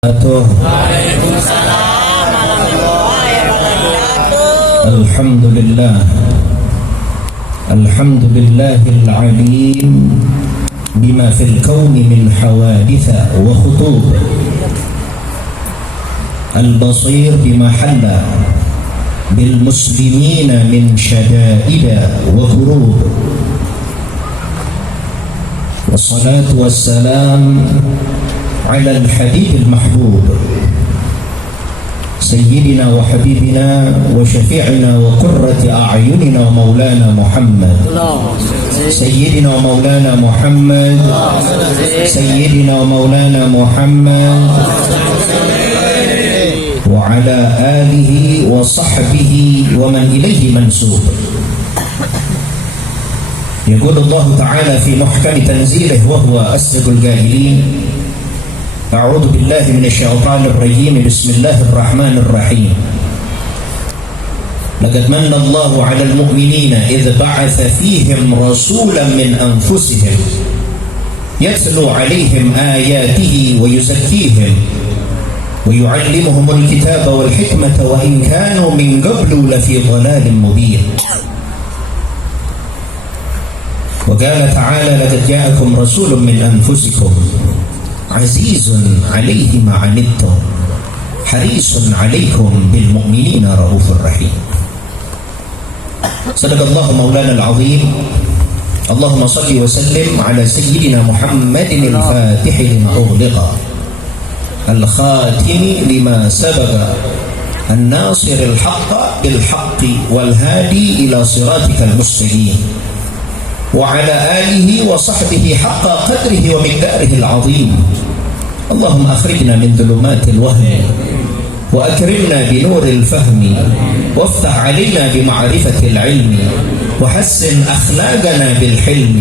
Waalaikumsalam warahmatullahi wabarakatuh. Alhamdulillahil alim bima fil kauni min hawaditha wa khutub, al-basir bima halla bil muslimina min syada'ida wa kurub. Wassalatu wassalam ala al-habib al-mahbub sayyidina wa habibina wa syafi'ina wa qurrati a'yunina wa maulana Muhammad sayyidina wa maulana Muhammad sayyidina wa maulana Muhammad wa ala alihi wa sahbihi wa man ilayhi mansub. يقول الله تعالى في محكم تنزيله وهو أصدق القائلين: أعوذ بالله من الشيطان الرجيم بسم الله الرحمن الرحيم لقد من الله على المؤمنين إذ بعث فيهم رسولا من أنفسهم يتلو عليهم آياته ويزكيهم ويعلمهم الكتاب والحكمة وإن كانوا من قبل لفي ضلال مبين. وقال تعالى: لقد جاءكم رسول من أنفسكم عزيز عليه ما عنتم حريص عليكم بالمؤمنين رؤوف رحيم. صدق الله مولانا العظيم. اللهم صل وسلم على سيدنا محمد الفاتح لما أغلق الخاتم لما سبق الناصر الحق بالحق والهادي إلى صراطك المستقيم وعلى آله وصحبه حق قدره ومقداره العظيم. اللهم أخرجنا من ظلمات الوهم وأكرمنا بنور الفهم وافتح علينا بمعرفة العلم وحسن أخلاقنا بالحلم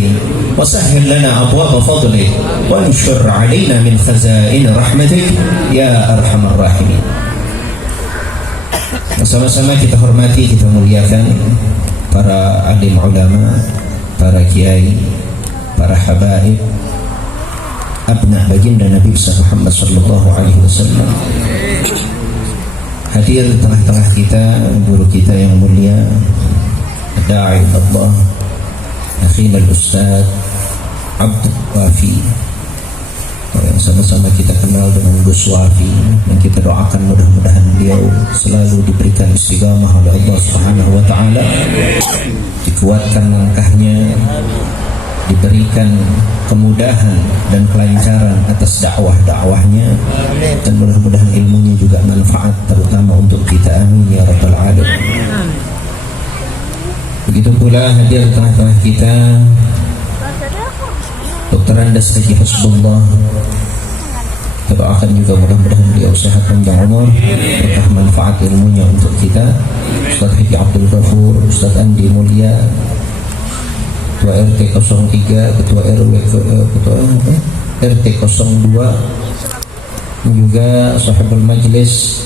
وسهل لنا أبواب فضلك وانشر علينا من خزائن رحمتك يا أرحم الراحمين. Bersama-sama kita hormati, kita muliakan para alim ulama, para kiai, para habaib, abna baginda Nabi Muhammad sallallahu alaihi wasallam. Hadir di tengah-tengah kita guru kita yang mulia, da'i Allah, akhina al-ustaz Abdul Wafi, yang sama-sama kita kenal dengan Gus Wafi, dan kita doakan mudah-mudahan beliau selalu diberikan istiqamah oleh Allah Subhanahu wa taala, dikuatkan langkahnya, diberikan kemudahan dan kelancaran atas dakwah-dakwahnya, dan mudah-mudahan ilmunya juga manfaat terutama untuk kita. Amin ya rabbal alamin. Begitu pula hadir di tengah-tengah kita Dr. Andes Haji Hasbullah. Kita doakan juga mudah-mudahan beliau sehat panjang umur, berkah manfaat ilmunya untuk kita. Ustaz Haji Abdul Ghafur, Ustaz Andi Mulia, Ketua RT 03, Ketua RW, Ketua RT 02, juga Sahibul Majlis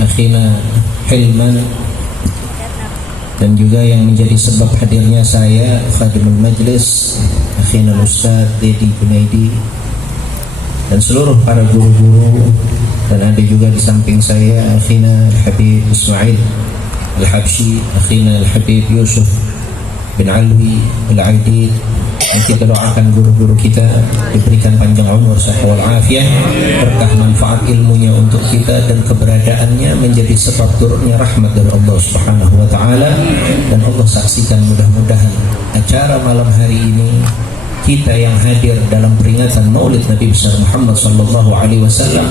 Akhina Hilman, dan juga yang menjadi sebab hadirnya saya Khadimul Majlis Akhina Ustaz Dedi Junaidi, dan seluruh para guru-guru, dan ada juga di samping saya Akhina Al-Habib Ismail Al-Habsyi, Akhina Al-Habib Yusuf bin Alwi Al-Aidid. Dan kita doakan guru-guru kita diberikan panjang umur, sehat wal afiat, berkah manfaat ilmunya untuk kita, dan keberadaannya menjadi sebab turunnya rahmat dari Allah Subhanahu wa taala. Dan Allah saksikan mudah-mudahan acara malam hari ini, kita yang hadir dalam peringatan Maulid Nabi besar Muhammad sallallahu alaihi wasallam,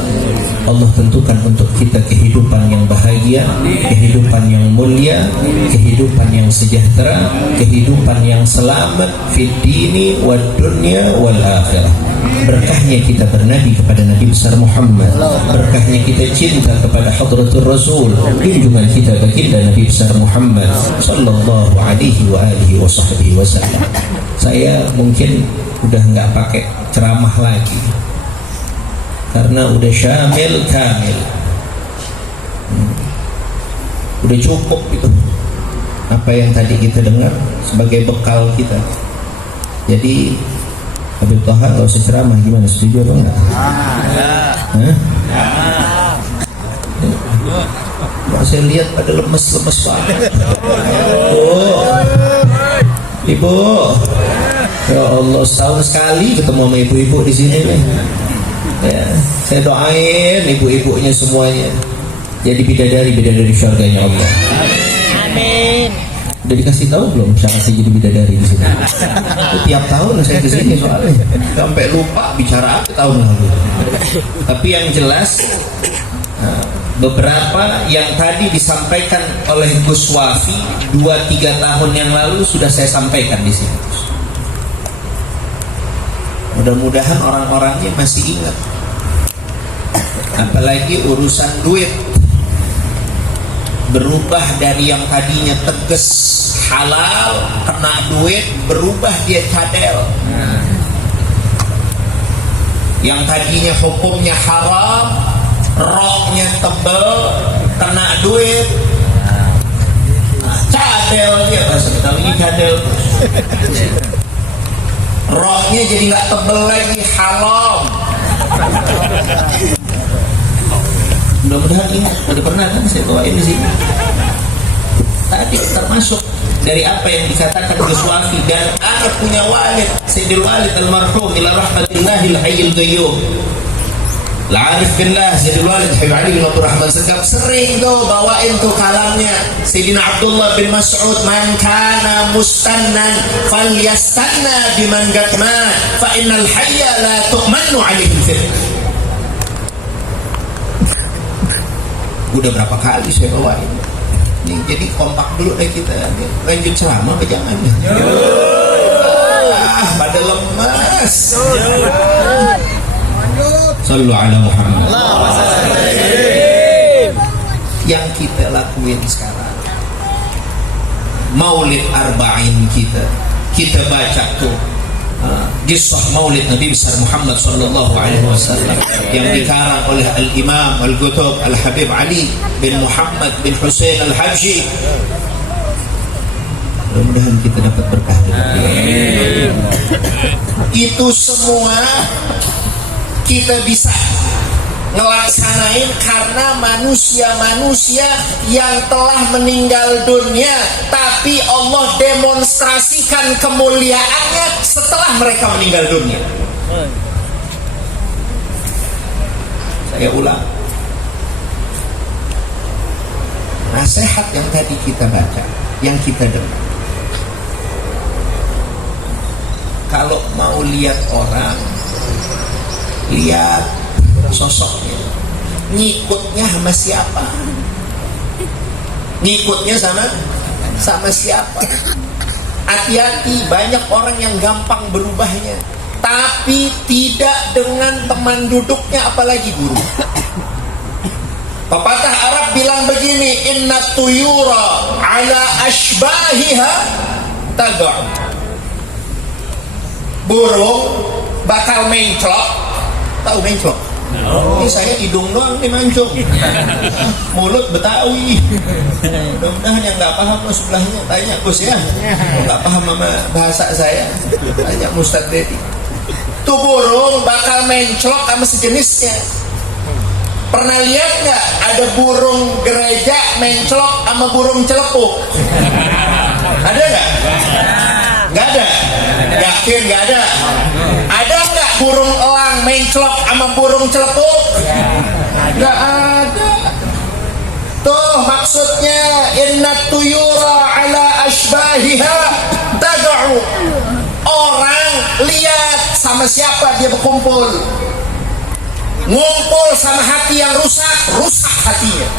Allah tentukan untuk kita kehidupan yang bahagia, kehidupan yang mulia, kehidupan yang sejahtera, kehidupan yang selamat fid dini wad dunya wal akhirah. Berkahnya kita bernabi kepada Nabi besar Muhammad, berkahnya kita cinta kepada Hadratur Rasul, junjungan kita baginda Nabi besar Muhammad sallallahu alaihi wa alihi wa sahbihi wasallam. Saya mungkin udah nggak pakai ceramah lagi karena udah syamil kamil, udah cukup itu apa yang tadi kita dengar sebagai bekal kita. Jadi Habib Taha kalau ceramah gimana, setuju atau enggak? Hah? Ya, saya lihat pada lemes-lemes banget. Ibu, ya Allah, setahun sekali ketemu sama ibu-ibu di sini nih. Ya, saya doain ibu-ibunya semuanya jadi bidadari syurganya Allah. Amin. Udah dikasih tahu belum cara saya jadi bidadari di sini? Itu tiap tahun saya di sini soalnya sampai lupa bicara apa tahun lalu. Tapi yang jelas beberapa yang tadi disampaikan oleh Gus Wafi 2-3 tahun yang lalu sudah saya sampaikan di sini. Mudah-mudahan orang-orangnya masih ingat. Apalagi urusan duit berubah dari yang tadinya tegas halal kena duit berubah dia cadel. Yang tadinya hukumnya haram roknya tebel kena duit cadel dia bahasa Betawi cadel. Roknya jadi nggak tebel lagi haram. Mudah-mudahan ingat, udah pernah kan saya bawain di sini. Tadi termasuk dari apa yang dikatakan Gus Wafi dan anak punya walid Sayyidul Walid almarhum ila rahmatillahil hayyul qayyum. Al-Arif billah Sayyidul Walid Habib Ali bin Abdul Rahman Segaf sering tuh bawain tuh kalamnya Sayyidina Abdullah bin Mas'ud, man kana mustannan falyastanna biman gatma fa innal hayya la tu'manu alaihi fitnah. Udah berapa kali saya bawain ini, jadi kompak dulu deh kita. Lanjut ceramah apa jangan ya? Pada lemas. Sallu ala Muhammad. Yang kita lakuin sekarang Maulid Arba'in kita baca tuh Kisah Maulid Nabi besar Muhammad sallallahu alaihi wasallam yang dikarang oleh Al-Imam Al-Qutub Al-Habib Ali bin Muhammad bin Hussein Al-Habsyi. Mudah-mudahan kita dapat berkah dari dia. Itu semua kita bisa ngelaksanain karena manusia-manusia yang telah meninggal dunia, tapi Allah demonstrasikan kemuliaannya setelah mereka meninggal dunia. Saya ulang, nasihat yang tadi kita baca, yang kita dengar, kalau mau lihat orang, lihat sosoknya, ngikutnya sama siapa, ngikutnya sama siapa. Hati-hati, banyak orang yang gampang berubahnya, tapi tidak dengan teman duduknya, apalagi guru. Pepatah Arab bilang begini, inna tuyura ala ashbahiha taga'. Burung bakal menclok. Tahu menclok? Ini saya hidung doang nih mancung, mulut Betawi. Mudah-mudahan yang nggak paham lo sebelahnya tanya Gus ya, nggak paham sama bahasa saya tanya Ustadz Dedi. Tuh burung bakal menclok sama sejenisnya. Pernah lihat nggak ada burung gereja menclok sama burung celepuk? Ada nggak? Nggak ada. Yakin nggak ada? Ada nggak burung elang menclok sama burung celepuk? Nggak ada. Tuh maksudnya inna tuyura ala ashbahiha tad'u. Orang lihat sama siapa dia berkumpul. Ngumpul sama hati yang rusak, rusak hatinya.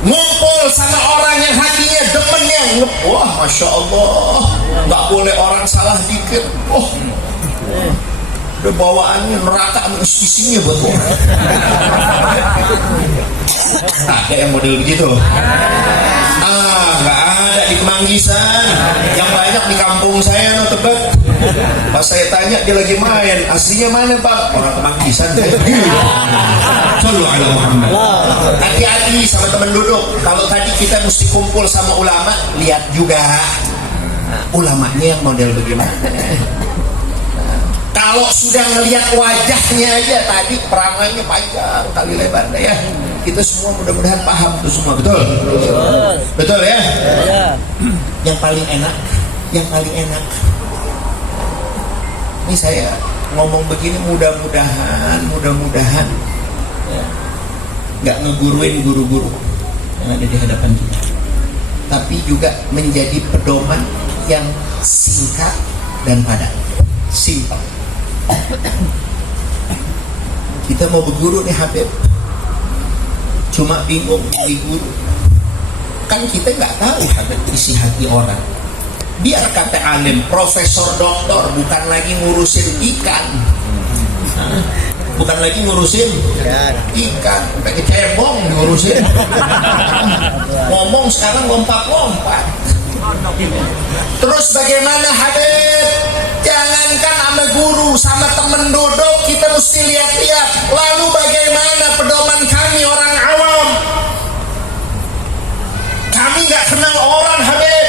Ngumpul sama orang yang hatinya demennya, wah masya Allah, nggak boleh orang salah dikit. Oh, udah bawaannya neraka isinya buat orang. Ada yang model begitu? Nggak ada di Kemanggisan. Yang banyak di kampung saya no Tebet. Pas saya tanya dia lagi main, aslinya mana Pak? Orang Kemanggisan. Sallu ala Muhammad. Hati-hati sama teman duduk. Kalau tadi kita mesti kumpul sama ulama, lihat juga ulamanya yang model bagaimana. Kalau sudah ngelihat wajahnya aja, tadi perangainya panjang kali lebarnya ya. Kita semua mudah-mudahan paham itu semua, betul? Betul ya? Yang paling enak, ini saya ngomong begini mudah-mudahan ya, nggak ngeguruin guru-guru yang ada di hadapan kita, tapi juga menjadi pedoman yang singkat dan padat, simpel. Kita mau berguru nih Habib, cuma bingung di guru. Kan kita nggak tahu Habib isi hati orang. Biar kata alim, profesor, doktor, bukan lagi ngurusin ikan, bukan lagi ngurusin ikan, pakai cebong ngurusin. Ngomong sekarang lompat-lompat. Terus bagaimana Habib? Jangankan sama guru, sama temen duduk kita mesti lihat-lihat. Lalu bagaimana pedoman kami orang awam? Kami nggak kenal orang Habib.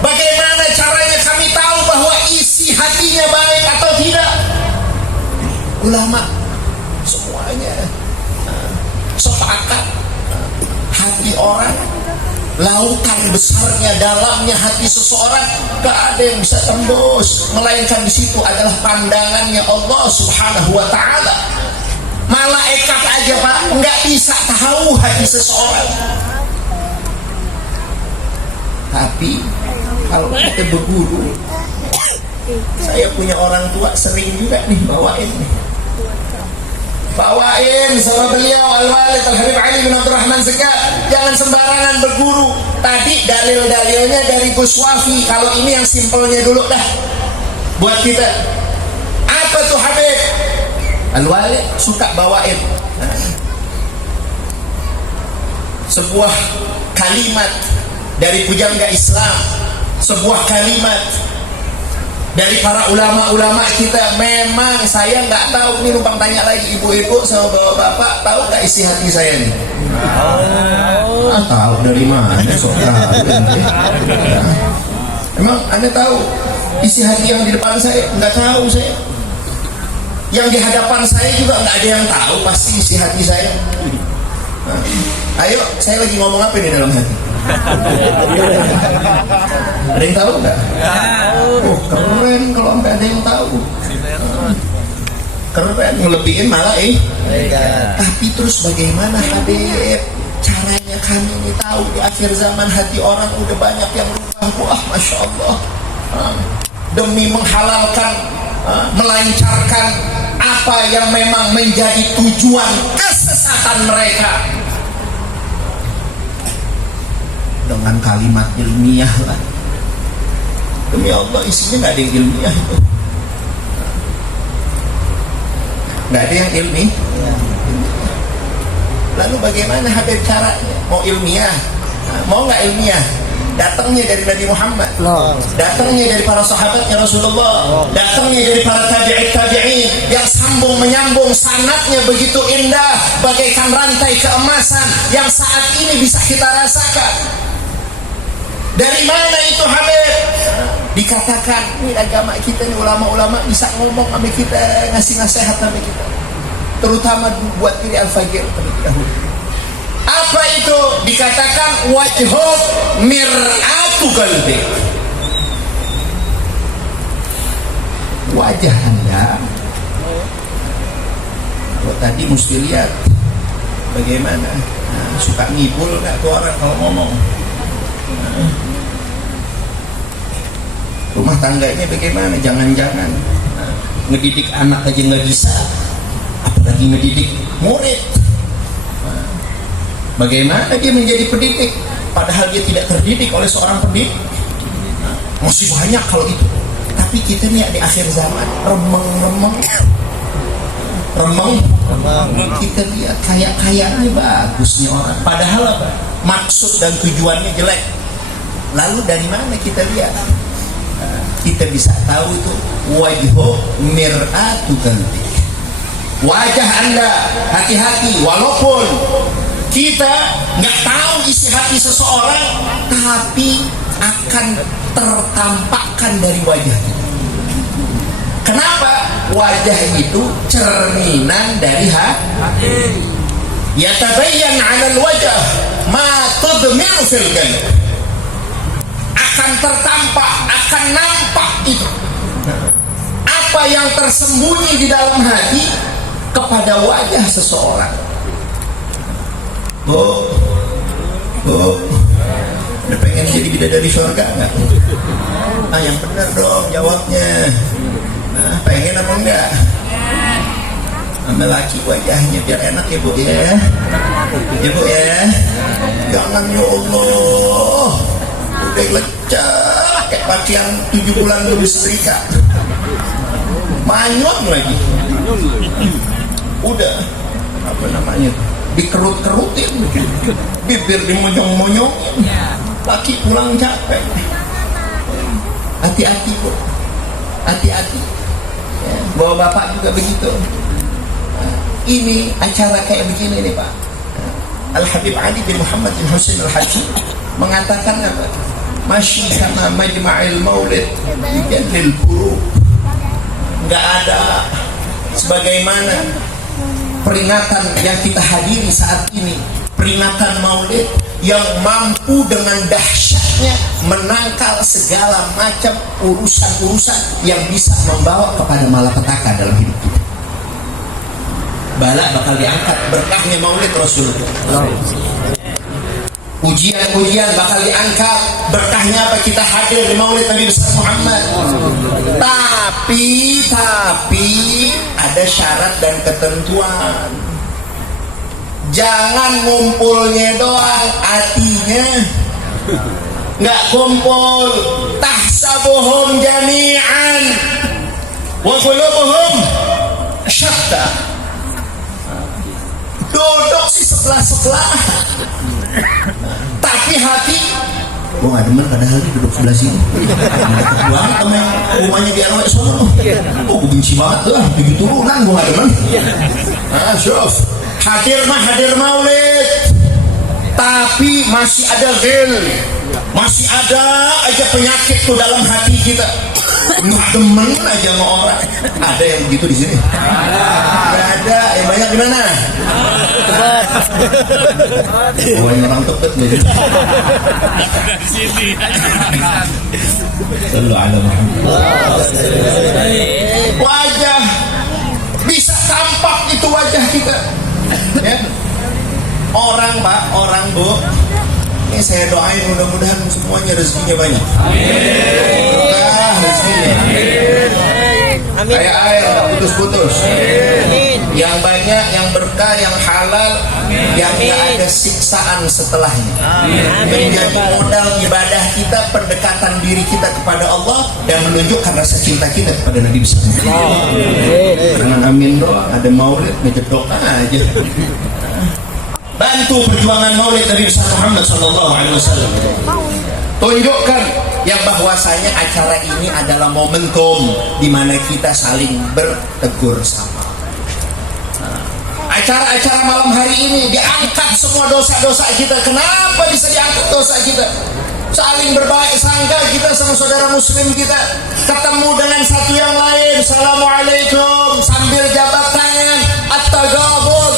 Bagaimana caranya kami tahu bahwa isi hatinya baik atau tidak? Ulama semuanya sepakat hati orang, lautan besarnya, dalamnya hati seseorang, gak ada yang bisa tembus, melainkan di situ adalah pandangannya Allah Subhanahu wa Ta'ala. Malaikat aja Pak nggak bisa tahu hati seseorang. Tapi kalau kita berguru, saya punya orang tua sering juga nih bawain sama beliau Al-Walid Al-Habib Ali bin Abdurrahman Segaf. Jangan sembarangan berguru. Tadi dalil-dalilnya dari Gus Wafi. Kalau ini yang simpelnya dulu dah buat kita. Apa tuh Habib? Al-Walid suka bawain sebuah kalimat dari pujangga Islam, sebuah kalimat dari para ulama-ulama kita. Memang saya nggak tahu, ini numpang tanya lagi ibu-ibu sama bapak-bapak, tahu nggak isi hati saya nih? Tahu dari mana? Emang Anda tahu isi hati yang di depan saya? Nggak tahu saya. Yang di hadapan saya juga nggak ada yang tahu pasti isi hati saya. Ayo, saya lagi ngomong apa nih dalam hati? Ada yang tahu nggak? Oh, keren kalau sampai ada yang tahu. Keren, ngelebihin malah Tapi terus bagaimana Habib? Caranya kami ini tahu di akhir zaman hati orang udah banyak yang berubah. Wah, Masya Allah. Demi menghalalkan, melancarkan apa yang memang menjadi tujuan kesesatan mereka, dengan kalimat ilmiah lah. Demi Allah isinya nggak ada yang ilmiah itu, nggak ada yang ilmiah. Lalu bagaimana Habib caranya? Mau ilmiah, mau nggak ilmiah? Datangnya dari Nabi Muhammad, datangnya dari para sahabatnya Rasulullah, datangnya dari para tabi'in yang sambung menyambung, sanadnya begitu indah bagaikan rantai keemasan yang saat ini bisa kita rasakan. Dari mana itu Habib? Dikatakan ini agama kita, ini ulama-ulama bisa ngomong sama kita, ngasih nasihat sama kita, terutama buat diri Al-Fagir terlebih dahulu. Apa itu? Dikatakan wajhuk mir'atu qalbi. Wajah Anda, kalau tadi mesti lihat bagaimana. Suka ngibul nggak tuh orang kalau ngomong? Rumah tangganya bagaimana? Jangan-jangan ngedidik anak aja nggak bisa, apalagi ngedidik murid. Bagaimana dia menjadi pendidik padahal dia tidak terdidik oleh seorang pendidik? Masih banyak kalau itu. Tapi kita nih di akhir zaman remeng. Kita lihat kayak-kayaknya bagusnya orang, padahal apa? Maksud dan tujuannya jelek. Lalu dari mana kita lihat? Kita bisa tahu itu wajhu mir'atu qalbi. Wajah Anda, hati-hati, walaupun kita nggak tahu isi hati seseorang, tapi akan tertampakkan dari wajahnya. Kenapa? Wajah itu cerminan dari hati. Yatabayyan 'alal wajah ma tudmiru fil qalb. Akan tertampak, akan nampak itu apa yang tersembunyi di dalam hati kepada wajah seseorang. Bu, udah pengen jadi bidadari surga nggak? Yang benar dong jawabnya. Pengen apa enggak? Sama laki wajahnya biar enak ya bu ya. Ya bu ya. Jangan ya Allah. Udah lecek kayak pakaian 7 bulan belum disetrika. Manyun lagi. Udah apa namanya? Dikerut-kerutin, bibir dimonyong-monyongin. Laki pulang capek. Hati-hati bu, hati-hati. Ya, bawa bapak juga begitu. Ini acara kayak begini nih Pak. Al Habib Ali bin Muhammad bin Husain Al Haji mengatakan apa? Masih kama majma'il maulid lil qurub. Nggak ada sebagaimana peringatan yang kita hadiri saat ini, peringatan maulid yang mampu dengan dahsyatnya menangkal segala macam urusan-urusan yang bisa membawa kepada malapetaka dalam hidup kita. Bala bakal diangkat berkahnya maulid Rasulullah. Ujian-ujian bakal diangkat berkahnya apa kita hadir di maulid Nabi besar Muhammad. Tapi ada syarat dan ketentuan. Jangan ngumpulnya doang, artinya nggak kumpul. Tahsabuhum jami'an wa qulubuhum syatta. Duduk sih sebelah-sebelah, tapi hati gua nggak demen padahal dia duduk sebelah sini. Dekat banget sama yang rumahnya di RW sono. Gua benci banget tuh, 7 turunan gua nggak demen. Syuf, hadir maulid, tapi masih ada ghil, masih ada aja penyakit tuh dalam hati kita. Nggak demen aja sama orang. Ada yang begitu di sini? Nggak ada. Yang banyak di mana? Oh, yang orang Tebet nih. Sallu ala Muhammad. Wajah bisa tampak itu wajah kita. Ya. Orang Pak, orang Bu. Ini saya doain mudah-mudahan semuanya rezekinya banyak. Amin. Rezekinya. Amin. Kayak air tak putus-putus. Amin. Yang banyak, yang berkah, yang halal, yang tidak ada siksaan setelahnya. Amin. Menjadi modal ibadah kita, pendekatan diri kita kepada Allah dan menunjukkan rasa cinta kita kepada Nabi besar. Jangan amin doang, ada maulid ngejedok aja. Bantu perjuangan maulid Nabi besar Muhammad SAW. Tunjukkan yang bahwasanya acara ini adalah momentum di mana kita saling bertegur sama. Acara-acara malam hari ini diangkat semua dosa-dosa kita. Kenapa bisa diangkat dosa kita? Saling berbaik sangka kita sama saudara muslim kita. Ketemu dengan satu yang lain, Assalamualaikum, sambil jabat tangan, at-tagabud,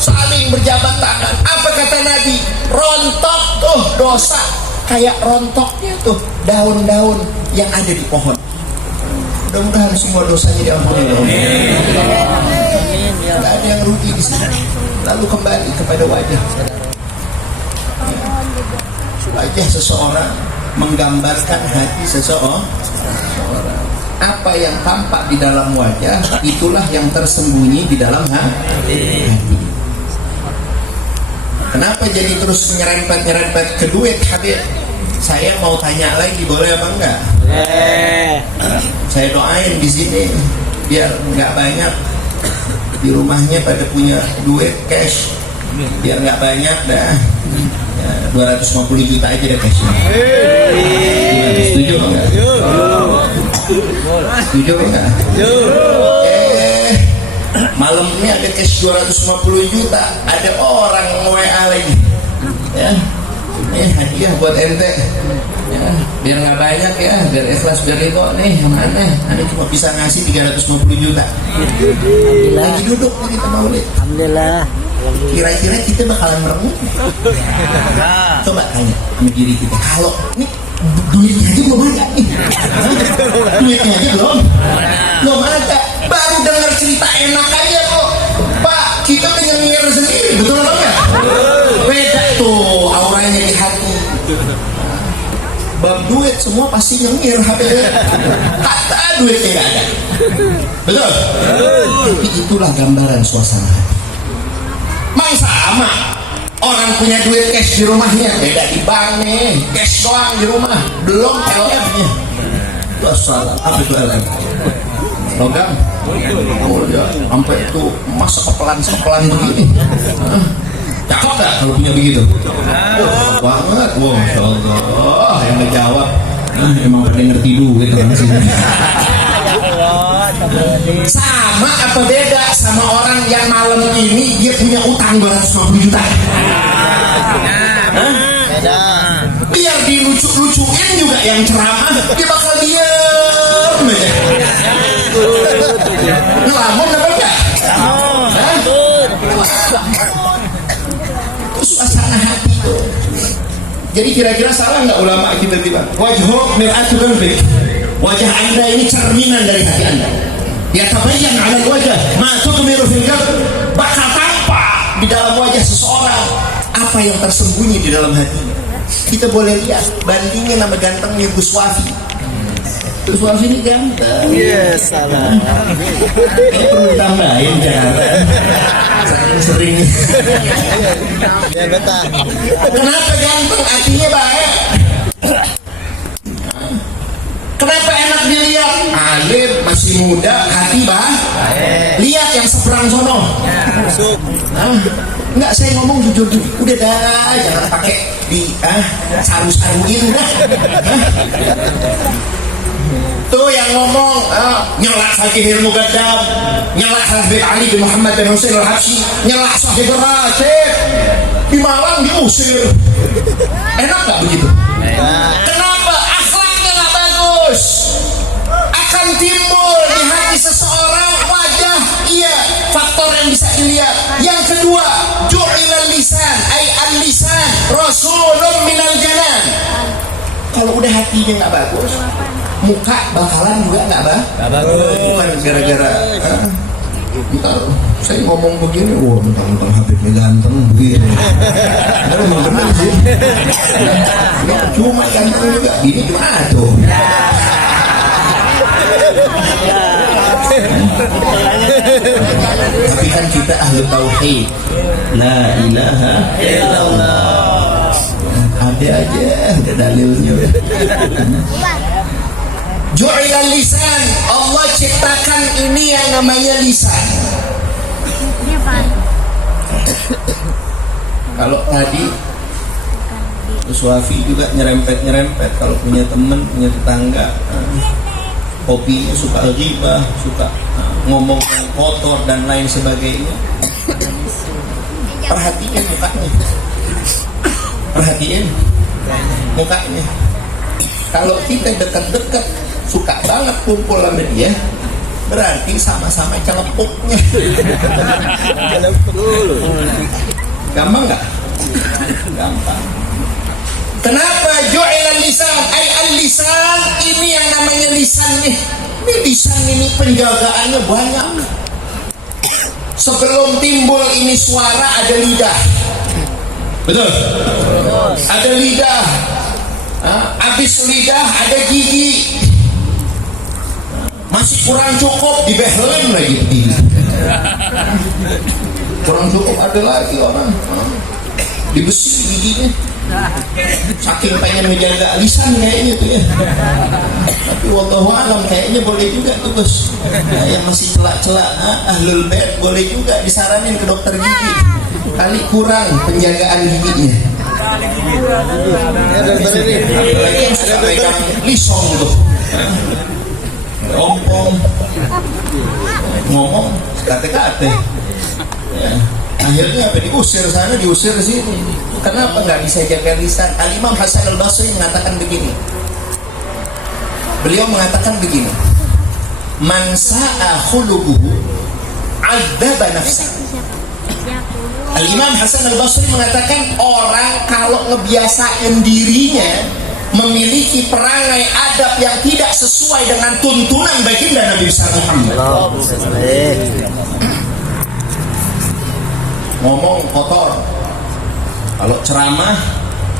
saling berjabat tangan. Apa kata Nabi? Rontok tuh dosa kayak rontoknya tuh daun-daun yang ada di pohon. Mudah-mudahan semua dosanya diampuni. Tidak ada yang rugi di sini. Lalu kembali kepada wajah. Wajah seseorang menggambarkan hati seseorang. Apa yang tampak di dalam wajah, itulah yang tersembunyi di dalam hati. Kenapa jadi terus nyerempet ke duit Habib? Saya mau tanya lagi, boleh apa enggak? Saya doain di sini biar nggak banyak di rumahnya pada punya duit cash, biar nggak banyak dah. Ya, 250 juta aja deh cashnya. Setuju enggak? Setuju enggak? Malam ini ada cash 250 juta, ada orang WA lagi, ya. hadiah buat ente ya, biar nggak banyak ya, biar ikhlas, biar itu nih yang mana ane cuma bisa ngasih 350 juta. Lagi duduk nih kita maulid. Alhamdulillah. Kira-kira kita bakalan merengut? Coba tanya sama diri kita, kalau nih duitnya aja belum ada nih, duitnya aja belum ada, baru dengar cerita enak aja kok Pak, kita nyengir sendiri, betul apa enggak? Beda tuh auranya di hati. Bab duit semua pasti nyengir HP-nya, kata duitnya nggak ada, betul? Tapi itulah gambaran suasana hati. Mang sama orang punya duit cash di rumahnya, beda di bank nih, cash doang di rumah, belum LM-nya. Salah, apa itu LM? Logam? Oh ya, sampai itu emas sekepelan begini. Cakep gak kalau punya begitu? Cakep banget, wow, Masya Allah. Yang ngejawab, emang pada ngerti duit orang sini. Sama apa beda sama orang yang malam ini dia punya utang 250 juta? Beda. Biar dilucu-lucuin juga yang ceramah, dia bakal diem aja. Ngelamun apa enggak? Itu suasana hati itu. Jadi kira-kira salah nggak ulama kita bilang wajhuk mir'atul qalbi, wajah anda ini cerminan dari hati anda. Ya tabayyan 'ala wajah ma tudmiru fil qalb, bakal tampak di dalam wajah seseorang apa yang tersembunyi di dalam hatinya. Kita boleh lihat, bandingin sama gantengnya Gus Wafi. Gus Wafi ini ganteng. Yes, salah. Perlu ditambahin Jakarta. Saking sering. Ya betul. Kenapa ganteng? Artinya baik. Kenapa enak dilihat? Alim, masih muda, hati lihat yang seberang sono. Enggak, saya ngomong jujur. Udah dah, jangan pakai di saru-saruin dah. Tuh yang ngomong nyelak Fakihil Mugaddam, nyelak Habib Ali bin Muhammad bin Husain al-Habsyi, nyelak Sahib Rasyid, di Malang diusir. Enak gak begitu? Kenapa? Akhlaknya gak bagus. Akan timbul di hati seseorang wajah, iya, faktor yang bisa dilihat. Yang kedua, ju'ilal lisan, ay al-lisan rasulun minal janan. Kalau udah hatinya nggak bagus, muka bakalan juga nggak bagus. Bukan gara-gara ntar saya ngomong begini, wah mentang-mentang Habibnya ganteng begini. Memang benar sih. Cuma ganteng juga, ini gimana tuh? Tapi kan kita ahli tauhid, la ilaha illallah. Ada aja, ada dalilnya. Ju'ilal lisan, Allah ciptakan ini yang namanya lisan. Kalau tadi Gus Wafi juga nyerempet kalau punya teman, punya tetangga, hobinya suka ghibah, suka ngomong yang kotor dan lain sebagainya. Perhatikan mukanya. Perhatiin mukanya. Kalau kita dekat-dekat suka banget kumpul sama dia, berarti sama-sama celepuknya. Gampang nggak? Gampang. Kenapa ju'ilal lisan? Ay al-lisan, ini yang namanya lisan nih. Ini lisan ini penjagaannya banyak. Sebelum timbul ini suara ada lidah. Betul? Ada lidah. Habis lidah ada gigi. Masih kurang cukup, dibehlen lagi gigi. Kurang cukup ada lagi orang. Dibesi giginya. Saking pengen menjaga lisan kayaknya tuh ya. Tapi wallahu alam kayaknya boleh juga tuh Gus. Yang masih celak-celak ahlul bait boleh juga disaranin ke dokter gigi. Kali kurang penjagaan giginya. Apalagi yang suka pegang lisong tuh, ompong, ngomong kate-kate. Akhirnya apa, diusir sana, diusir sini. Kenapa nggak bisa jaga lisan? Al-Imam Hasan al-Basri mengatakan begini. Beliau mengatakan begini, man sa'a khuluquhu adzaba nafsah. Al-Imam Hasan al-Basri mengatakan orang kalau ngebiasain dirinya memiliki perangai adab yang tidak sesuai dengan tuntunan baginda Nabi besar Muhammad. Ngomong kotor, kalau ceramah,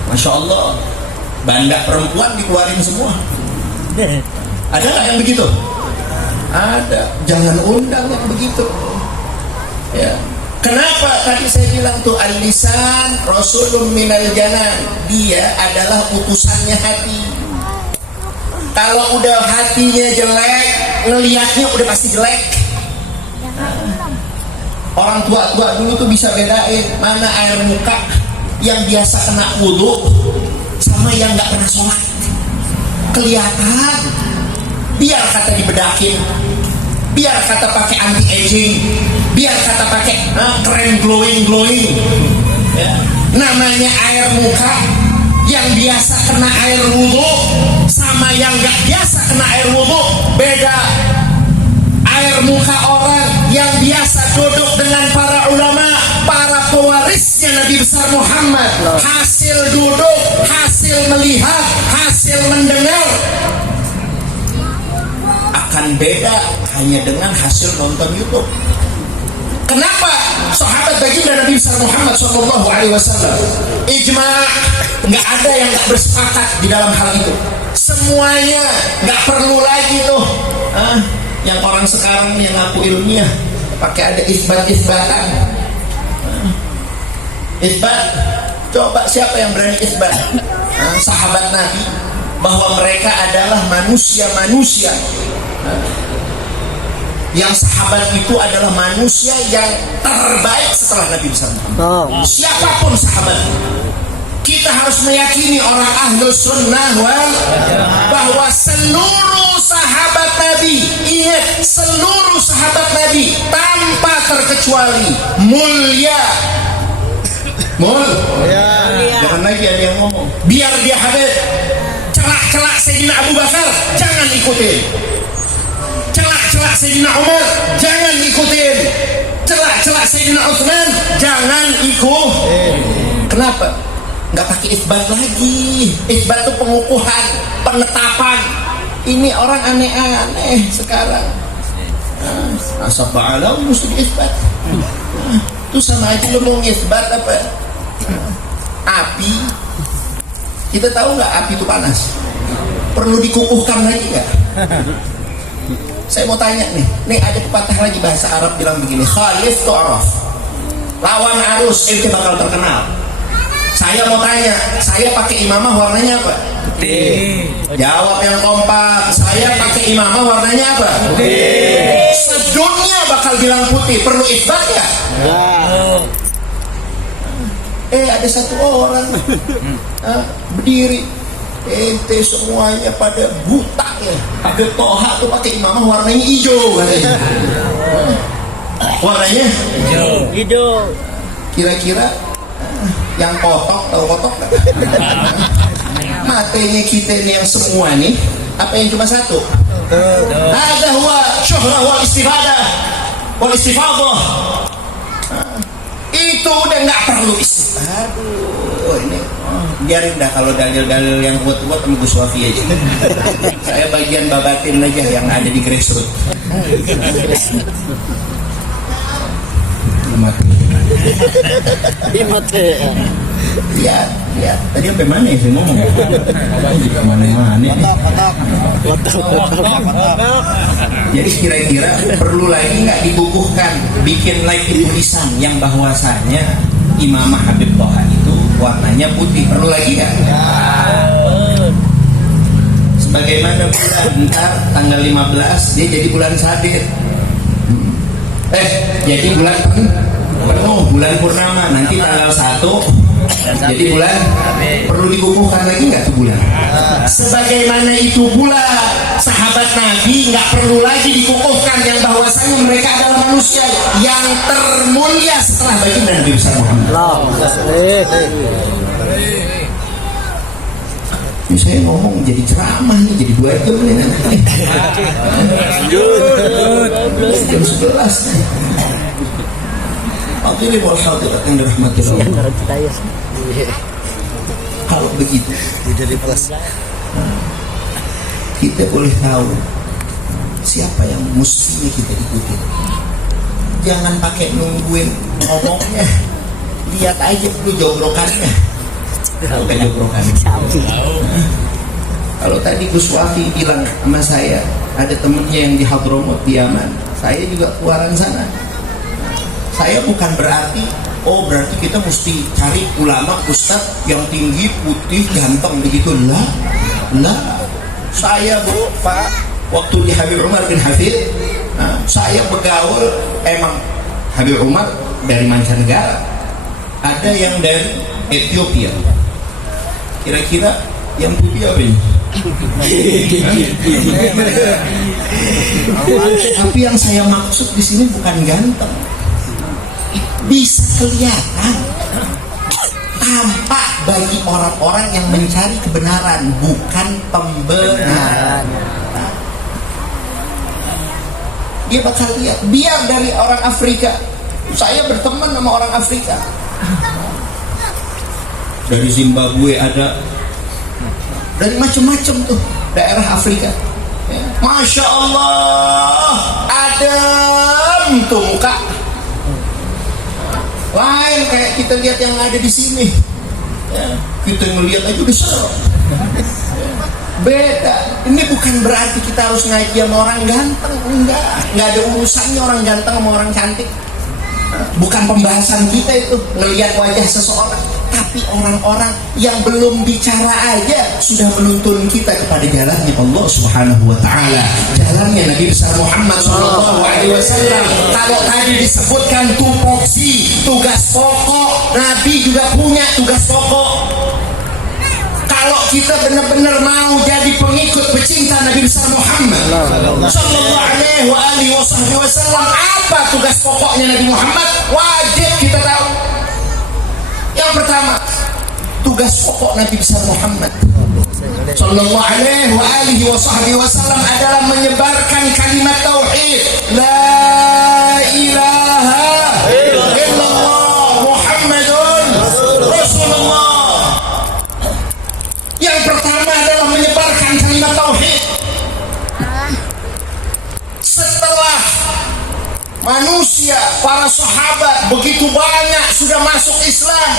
masya Allah, bandak perempuan dikeluarin semua. Ada nggak yang begitu? Ada. Jangan undang yang begitu. Ya. Kenapa tadi saya bilang tuh al-lisan rasulun minal janan, dia adalah utusannya hati. Kalau udah hatinya jelek, ngelihatnya udah pasti jelek. Orang tua-tua dulu tuh bisa bedain mana air muka yang biasa kena wudhu sama yang nggak pernah sholat. Kelihatan. Biar kata dibedakin, biar kata pakai anti aging, biar kata pakai keren glowing. Ya. Namanya air muka yang biasa kena air wudhu sama yang nggak biasa kena air wudhu beda. Air muka orang yang biasa duduk dengan para ulama, para pewarisnya Nabi besar Muhammad, hasil duduk, hasil melihat, hasil mendengar akan beda hanya dengan hasil nonton YouTube. Kenapa sahabat baginda Nabi besar Muhammad SAW ijma', nggak ada yang nggak bersepakat di dalam hal itu. Semuanya nggak perlu lagi tuh yang orang sekarang yang ngaku ilmiah pakai ada isbat-isbatan. Isbat, coba siapa yang berani isbat sahabat Nabi bahwa mereka adalah manusia-manusia, yang sahabat itu adalah manusia yang terbaik setelah Nabi besar Muhammad. Siapapun sahabat, kita harus meyakini orang ahlus sunnah wal bahwa seluruh sahabat Nabi, ingat, seluruh sahabat Nabi tanpa terkecuali mulia. Jangan lagi ada yang ngomong biar dia hadir. Celak-celak Sayyidina Abu Bakar jangan ikutin, celak-celak Sayyidina Umar jangan ikutin, celak-celak Sayyidina Utsman jangan ikut. Kenapa? Nggak pakai isbat lagi. Isbat itu pengukuhan, penetapan. Ini orang aneh-aneh sekarang. Asal ba'ala mesti diisbat. Itu sama aja lu mau ngisbat apa? Api. Kita tahu nggak api itu panas? Perlu dikukuhkan lagi nggak? Saya mau tanya nih ada pepatah lagi bahasa Arab bilang begini, khalif tu'araf. Lawan arus ente bakal terkenal. Saya mau tanya, saya pakai imamah warnanya apa? Putih. Jawab yang kompak. Saya pakai imamah warnanya apa? Putih. Sedunia bakal bilang putih. Perlu isbat ya? Ada satu orang berdiri, ente semuanya pada buta ya. Habib Toha tuh pakai imamah warnanya hijau katanya. Warnanya hijau. Kira-kira yang kotok, tahu kotok gak? Matanya kita ini yang semua nih, apa yang cuma satu? Ada huwa syuhrah wal istifadah wal istifadah. Itu udah nggak perlu istifadah. Ini biarin dah kalau dalil-dalil yang buat-buat sama Gus Wafi aja. Saya bagian babatin aja yang ada di grassroots. Lihat. Tadi sampai mana ya saya ngomong? Juga mana-mana. Jadi kira-kira perlu lagi nggak dikukuhkan, bikin lagi tulisan yang bahwasanya Imamah Habib Toha itu warnanya putih. Perlu lagi nggak? Sebagaimana bulan ntar tanggal 15 dia jadi bulan Sadir. Jadi bulan penuh, bulan purnama. Nanti tanggal 1 Jadi bulan perlu dikukuhkan lagi nggak tuh bulan? Sebagaimana itu pula sahabat Nabi nggak perlu lagi dikukuhkan yang bahwasanya mereka adalah manusia yang termulia setelah baginda Nabi besar Muhammad. Ini saya ngomong jadi ceramah nih, jadi 2 jam nih nanti. Jam 11 nih. Hadirin wal hadirat yang dirahmati Allah. Kalau begitu, kita boleh tahu siapa yang mestinya kita ikuti. Jangan pakai nungguin ngomongnya, lihat aja dulu jobrokannya. Kalau tadi Gus Wafi bilang sama saya, ada temennya yang di Hadramut di Yaman, saya juga keluaran sana. Saya bukan berarti berarti kita mesti cari ulama ustadz yang tinggi, putih, ganteng begitu lah. Saya Pak, waktu di Habib Umar bin Hafid, saya bergaul emang Habib Umar dari mancanegara, ada yang dari Ethiopia. Kira-kira yang putih apa ini? Tapi yang saya maksud di sini bukan ganteng, bisa kelihatan, tampak bagi orang-orang yang mencari kebenaran, bukan pembenaran. Dia bakal lihat. Biar dari orang Afrika, saya berteman sama orang Afrika. Dari Zimbabwe ada, dari macam-macam tuh daerah Afrika. Masya Allah, adem tuh muka. Lain kayak kita lihat yang ada di sini. Kita ngelihat aja udah serem. Beda. Ini bukan berarti kita harus ngaji sama orang ganteng, enggak ada urusannya orang ganteng sama orang cantik. Bukan pembahasan kita itu ngelihat wajah seseorang, tapi orang-orang yang belum bicara aja sudah menuntun kita kepada jalannya Allah Subhanahu wa taala, jalannya Nabi besar Muhammad sallallahu alaihi wasallam. Kalau tadi disebutkan tupoksi, tugas pokok, Nabi juga punya tugas pokok. Kalau kita benar-benar mau jadi pengikut pecinta Nabi besar Muhammad sallallahu alaihi wasallam, apa tugas pokoknya Nabi Muhammad? Wajib kita tahu. Yang pertama, tugas pokok Nabi besar Muhammad sallallahu alaihi wasallam adalah menyebarkan kalimat tauhid, la ilaha illallah Muhammadun Rasulullah. Yang pertama adalah menyebarkan kalimat tauhid. Setelah manusia, para sahabat begitu banyak sudah masuk Islam,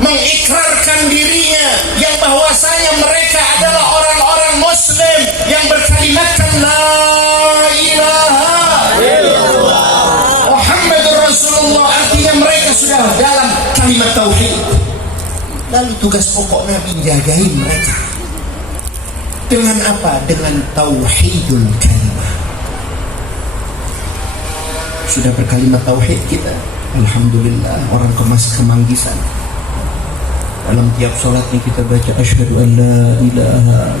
mengikrarkan dirinya yang bahwasanya mereka adalah orang-orang Muslim yang berkalimatkan la ilaha illallah Muhammadur Rasulullah, artinya mereka sudah dalam kalimat tauhid. Lalu tugas pokok Nabi jagain mereka dengan apa? Dengan tauhidul kalimah. Sudah berkalimat tauhid kita, alhamdulillah, orang kemas kemanggisan. Dalam tiap salatnya kita baca asyhadu an la ilaha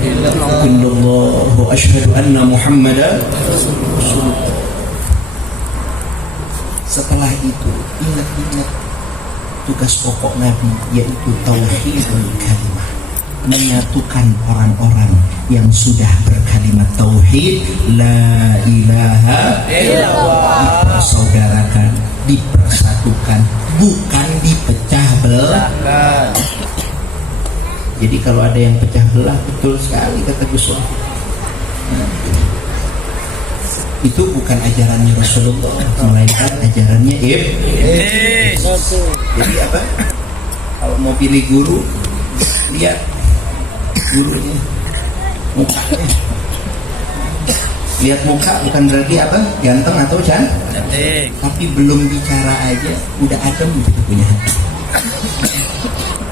illallah wa asyhadu anna Muhammadan rasulullah. Setelah itu ingat-ingat tugas pokok Nabi, yaitu tauhidul kalimah, menyatukan orang-orang yang sudah berkalimat tauhid la ilaha illallah, dipersaudarakan, dipersatukan, bukan dipecah belah. Jadi kalau ada yang pecah belah, betul sekali kata Gus Wafi, itu bukan ajarannya Rasulullah, melainkan ajarannya Iblis. Jadi apa? Kalau mau pilih guru, lihat gurunya, mukanya. Lihat muka bukan berarti apa? Ganteng atau cantik. Tapi belum bicara aja udah adem gitu punya hati.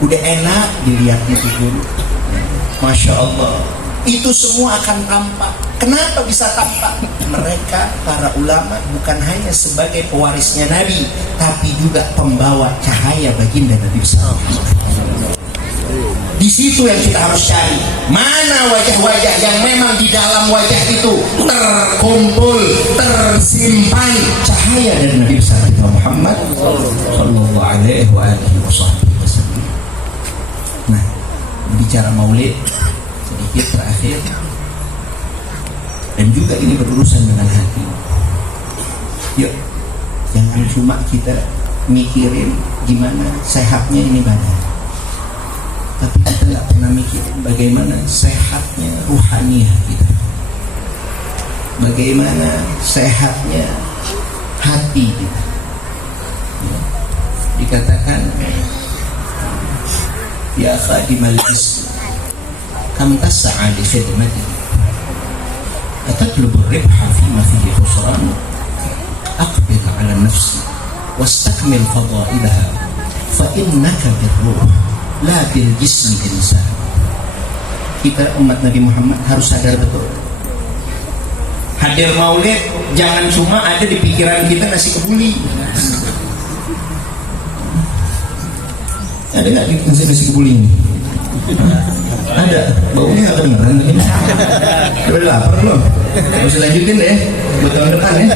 Udah enak dilihatnya tuh guru. Masya Allah. Itu semua akan tampak. Kenapa bisa tampak? Mereka para ulama bukan hanya sebagai pewarisnya Nabi, tapi juga pembawa cahaya baginda Nabi SAW. Di situ yang kita harus cari. Mana wajah-wajah yang memang di dalam wajah itu terkumpul, tersimpan cahaya dari Nabi besar kita Muhammad sallallahu alaihi wasallam. Nah, bicara maulid sedikit terakhir, dan juga ini berurusan dengan hati. Yuk, jangan cuma kita mikirin gimana sehatnya ini badan, tapi kita nggak pernah mikirin bagaimana sehatnya ruhaniah kita, bagaimana sehatnya hati kita. Ya. Dikatakan, ya khadimal islam kam tas'a li khidmatihi atatlubu ar-ribha fima fihi khusran aqbil 'ala nafsi wastakmil fadailaha fa innaka birruh la bil jismi insan. Kita umat Nabi Muhammad harus sadar betul, hadir maulid jangan cuma ada di pikiran kita nasi kebuli. Ada nggak nasi kebuli ini? Ada, baunya nggak beneran ini. Udah lapar belum? Harus lanjutin deh buat tahun depan ya.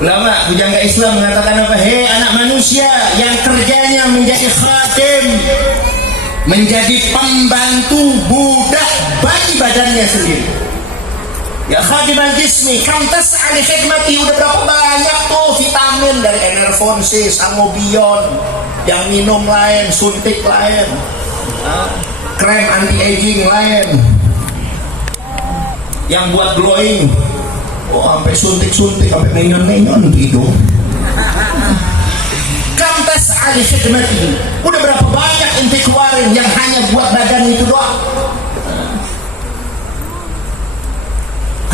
Ulama bujangga Islam mengatakan apa? Hei anak manusia yang kerjanya menjadi khadim, menjadi pembantu budak bagi badannya sendiri. Ya khadimal jismi kam tas'a li khidmati. Udah berapa banyak tuh vitamin dari Enervon, Sangobion, yang minum lain, suntik lain, krem anti aging lain, yang buat glowing. Oh, sampai suntik-suntik, sampai menyon-menyon gitu. Kam tas'a li khidmati. Udah berapa banyak ente keluarin yang hanya buat badan itu doang.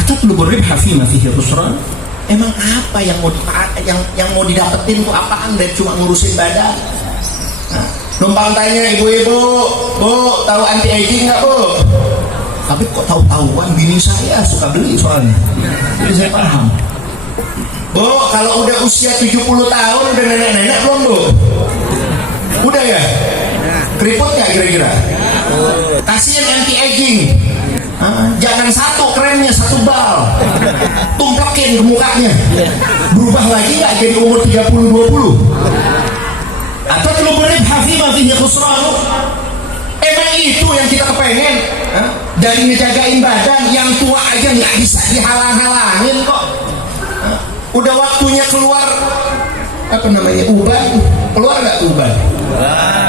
Atatlubu ribha fima fihi khusran. Emang apa yang mau didapetin tuh apaan dari cuma ngurusin badan? Nah, numpang tanya ibu-ibu, Bu, tahu anti aging nggak, Bu? Tapi kok tahu-tahuan, bini saya suka beli soalnya, jadi saya paham. Bu, kalau udah usia 70 tahun udah nenek-nenek belum, Bu? Udah ya? Keriput nggak kira-kira? Kasihin anti aging. Jangan satu kremnya, satu bal, tumplakin ke mukanya, berubah lagi nggak jadi umur 30-20? Atau belum beribha fima fihi khusran? Emang itu yang kita kepengen? Dari ngejagain badan, yang tua aja nggak bisa dihalang-halangin kok. Udah waktunya keluar apa namanya, uban, keluar nggak uban?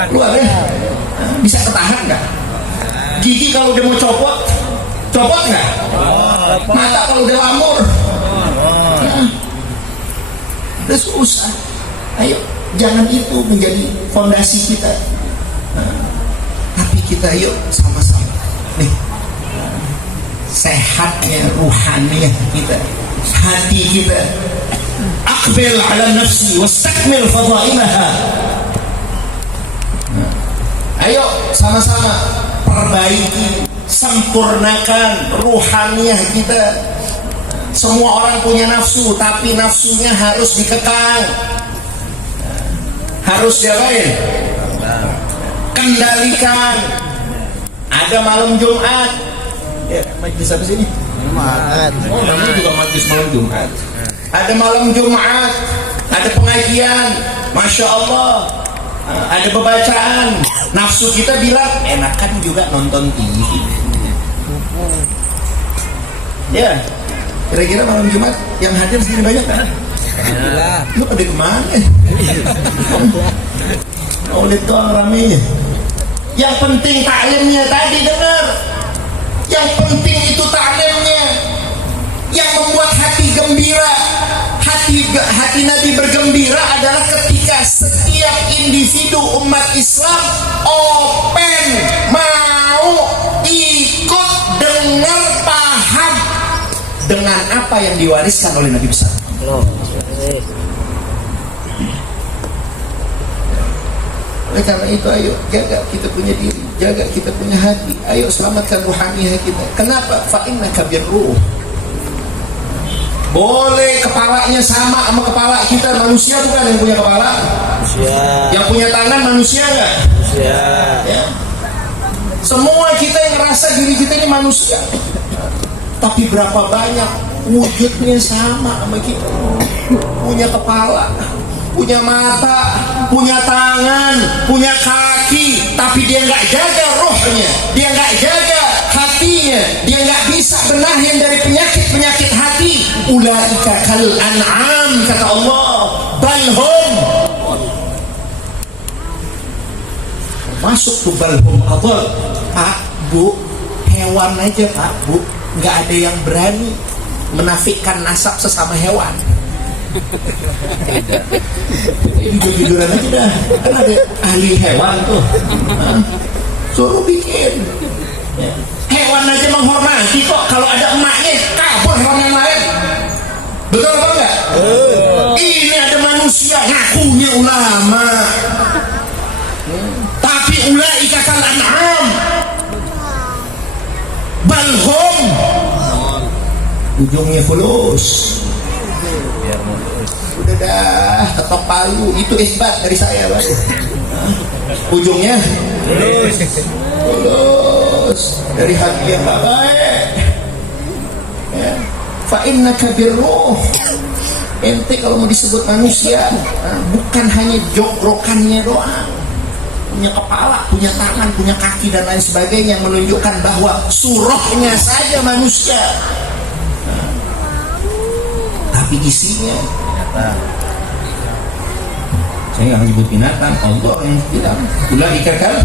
Keluar ya? Bisa ketahan nggak? Gigi kalau udah mau copot nggak? Mata kalau udah lamur, udah susah. Ayo, jangan itu menjadi fondasi kita. Tapi kita yuk sama-sama nih, sehatnya ruhaniah kita, hati kita. Aqbil 'ala nafsi wastakmil fadailaha. Ayo sama-sama perbaiki, sempurnakan ruhaniah kita. Semua orang punya nafsu, tapi nafsunya harus dikekang, harus diapain? Kendalikan. Ada malam Jumat ya, majlis apa sini? Jumat. Oh, namanya juga majlis malam Jumat. Ada malam Jumat, ada pengajian, Masya Allah, ada pembacaan. Nafsu kita bilang enakan juga nonton TV. Ya, kira-kira malam Jumat yang hadir segini banyak kan? Lu pada kemana? Maulid doang ramenya. Yang penting taklimnya tadi, dengar. Yang penting itu taklimnya, yang membuat hati gembira. Hati Nabi bergembira adalah ketika setiap individu umat Islam open, mau ikut, dengar, paham dengan apa yang diwariskan oleh Nabi besar. Oleh karena itu, ayo jaga kita punya diri, jaga kita punya hati. Ayo selamatkan ruhaniah kita. Kenapa? Fa innaka birruh. Boleh kepalanya sama kepala kita. Manusia bukan yang punya kepala? Manusia. Yang punya tangan manusia nggak? Manusia. Ya. Semua kita yang ngerasa diri kita ini manusia, tapi berapa banyak wujudnya sama kita. Punya kepala, punya mata, punya tangan, punya kaki, tapi dia nggak jaga rohnya, dia nggak jaga hatinya, dia nggak bisa benahin dari penyakit hati. Ulaika kal an'am, kata Allah, balhum, masuk ke balhum adol. Pak, Bu, hewan aja Pak, Bu, nggak ada yang berani menafikan nasab sesama hewan. Jujur-jujuran aja dah, kan ada ahli hewan tuh. Suruh bikin. Hewan aja menghormati kok. Kalau ada emaknya, kabur hewan yang lain. Betul apa enggak? Ini ada manusia ngakunya ulama, tapi ulaika kal an'am balhum, ujungnya fulus. Udah dah, ketok palu. Itu isbat dari saya, Pak. Ujungnya fulus dari hati yang baik. Ya. Fa innaka birruh. Ente kalau mau disebut manusia, bukan hanya jogrokannya doang. Punya kepala, punya tangan, punya kaki dan lain sebagainya, menunjukkan bahwa surahnya saja manusia, tapi isinya saya nggak menyebut binatang, Allah yang bilang ulaika kal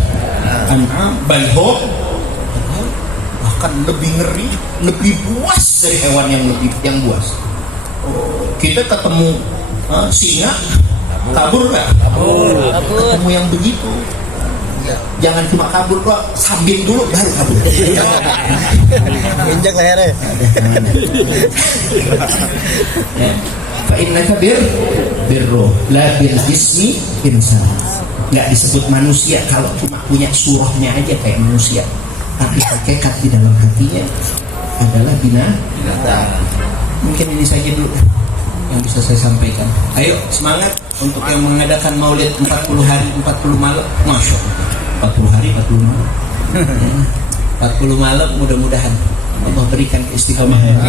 an'am balhum, bahkan lebih ngeri, lebih buas dari hewan yang buas. Kita ketemu singa, kabur nggak? Ketemu yang begitu, jangan cuma kabur doang, sambing dulu baru kabur. Injak lehernya. Fa innaka birruh la bil jismi insan. Nggak disebut manusia kalau cuma punya surahnya aja kayak manusia, tapi hakikat di dalam hatinya adalah binatang. Mungkin ini saja dulu yang bisa saya sampaikan. Ayo semangat untuk yang mengadakan maulid 40 hari 40 malam. Masya Allah, 40 hari 40 malam. 40 malam, mudah-mudahan Allah berikan istiqomah iman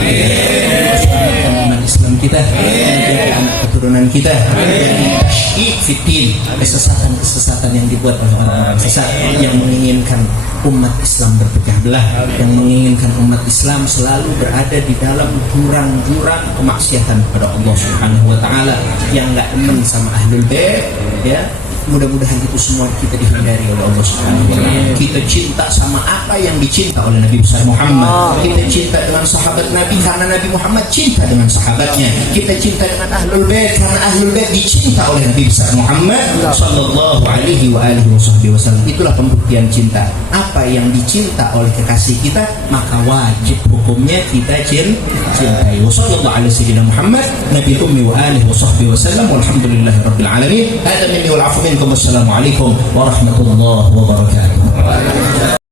Islam kita, menjaga anak keturunan kita dari tasyik fitin, kesesatan yang dibuat oleh orang-orang sesat yang menginginkan umat Islam berpecah belah, yang menginginkan umat Islam selalu berada di dalam jurang-jurang kemaksiatan kepada Allah Subhanahu wa taala, yang enggak demen sama ahlul bait, ya. Mudah-mudahan itu semua kita dihindari oleh Allah Subhanahu wa taala. Kita cinta sama apa yang dicinta oleh Nabi besar Muhammad. Kita cinta dengan sahabat Nabi karena Nabi Muhammad cinta dengan sahabatnya. Kita cinta dengan ahlul bait karena ahlul bait dicinta oleh Nabi besar Muhammad sallallahu alaihi wa alihi wasallam. Itulah pembuktian cinta. Apa yang dicinta oleh kekasih kita, maka wajib hukumnya kita cintai. Wassallallahu ala sayyidina Muhammad nabi ummi wa alihi wasallam. Walhamdulillahirabbil alamin. Hada minni wal 'afwu minkum. Wassalamualaikum warahmatullahi wabarakatuh.